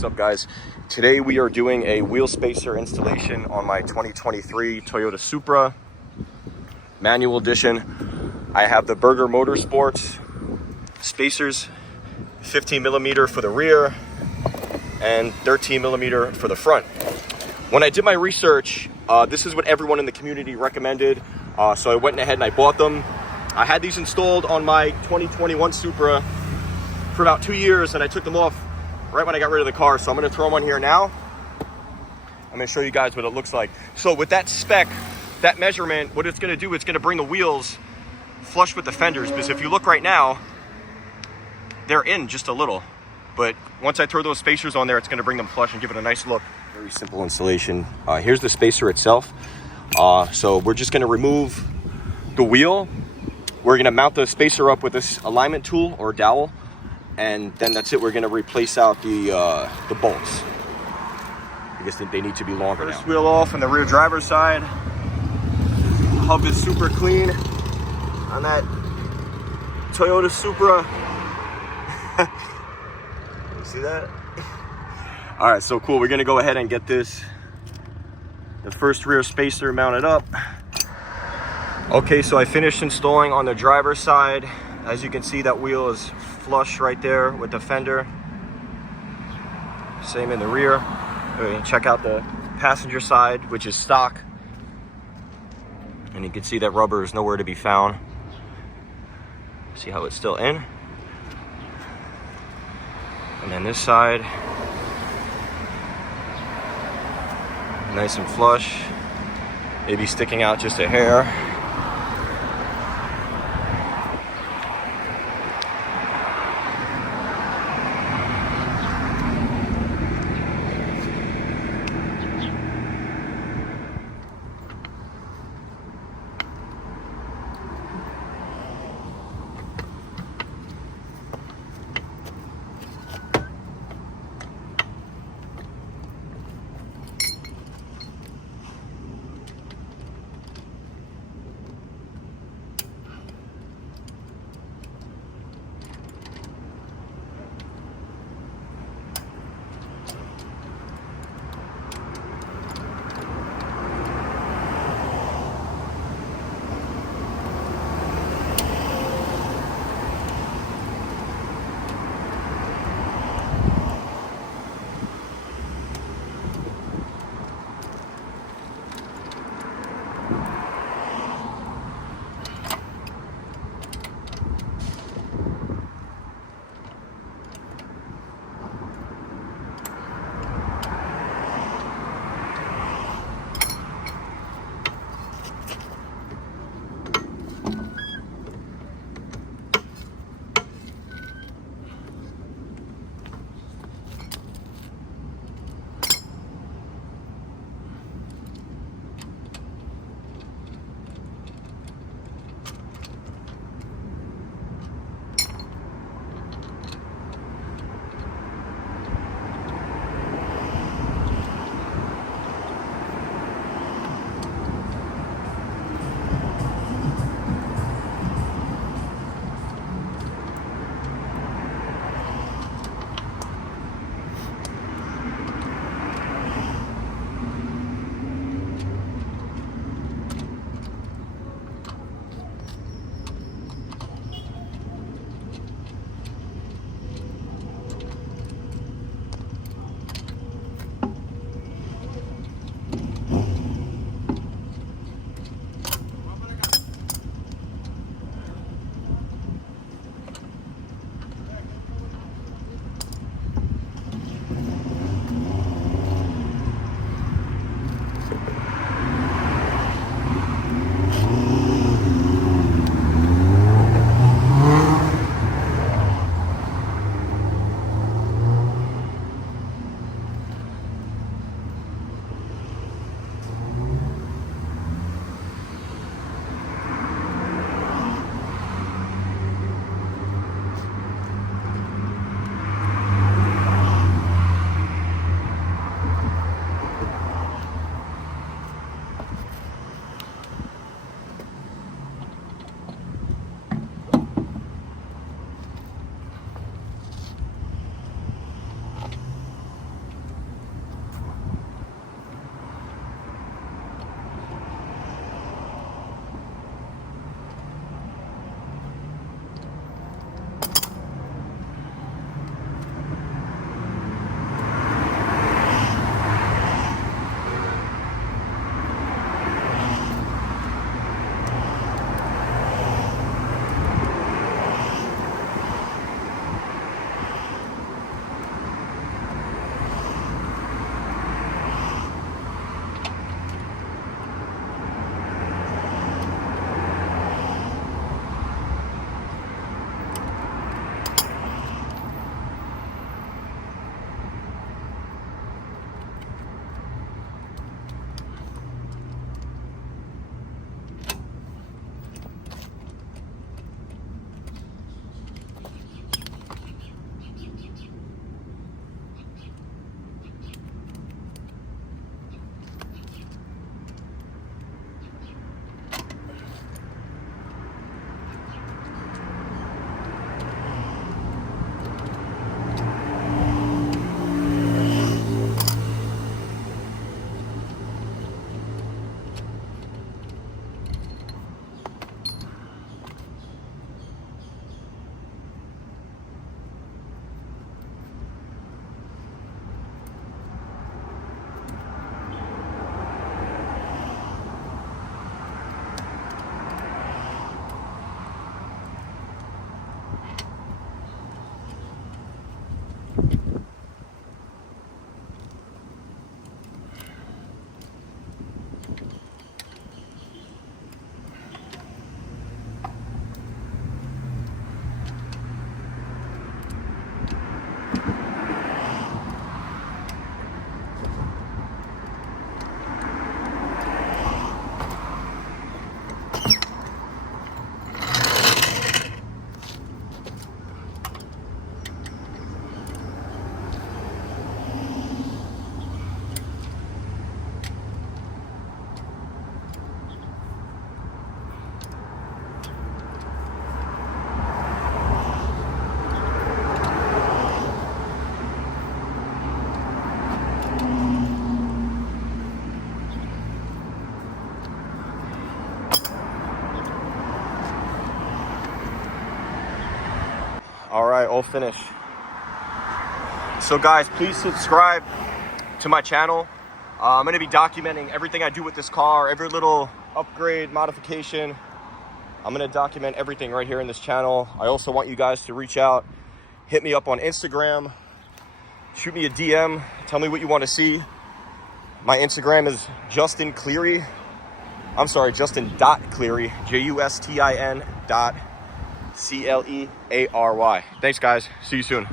What's up, guys? Today we are doing a wheel spacer installation on my 2023 Toyota Supra manual edition. I have the Burger Motorsports spacers, 15 millimeter for the rear and 13 millimeter for the front. When I did my research, this is what everyone in the community recommended, so I went ahead and I bought them. I had these installed on my 2021 Supra for about 2 years, and I took them off right when I got rid of the car, so I'm going to throw them on here now. I'm going to show you guys what it looks like. So with that spec, that measurement, what it's going to do, it's going to bring the wheels flush with the fenders, because if you look right now, they're in just a little, but once I throw those spacers on there, it's going to bring them flush and give it a nice look. Very simple installation. Here's the spacer itself. So we're just going to remove the wheel. We're going to mount the spacer up with this alignment tool or dowel, and then that's it. We're going to replace out the bolts. I guess they need to be longer now. First wheel off on the rear driver's side. Hub is super clean on that Toyota Supra. You see that? All right, so cool. We're going to go ahead and get the first rear spacer mounted up. Okay, so I finished installing on the driver's side. As you can see, that wheel is flush right there with the fender. Same in the rear. Check out the passenger side, which is stock. And you can see that rubber is nowhere to be found. See how it's still in? And then this side, nice and flush. Maybe sticking out just a hair. All right, all finished. So guys, please subscribe to my channel. I'm gonna be documenting everything I do with this car, every little upgrade, modification. I'm gonna document everything right here in this channel. I also want you guys to reach out, hit me up on Instagram, shoot me a DM, tell me what you want to see. My Instagram is Justin Cleary. I'm sorry, Justin.Cleary, JUSTIN.CLEARY. Thanks guys, see you soon.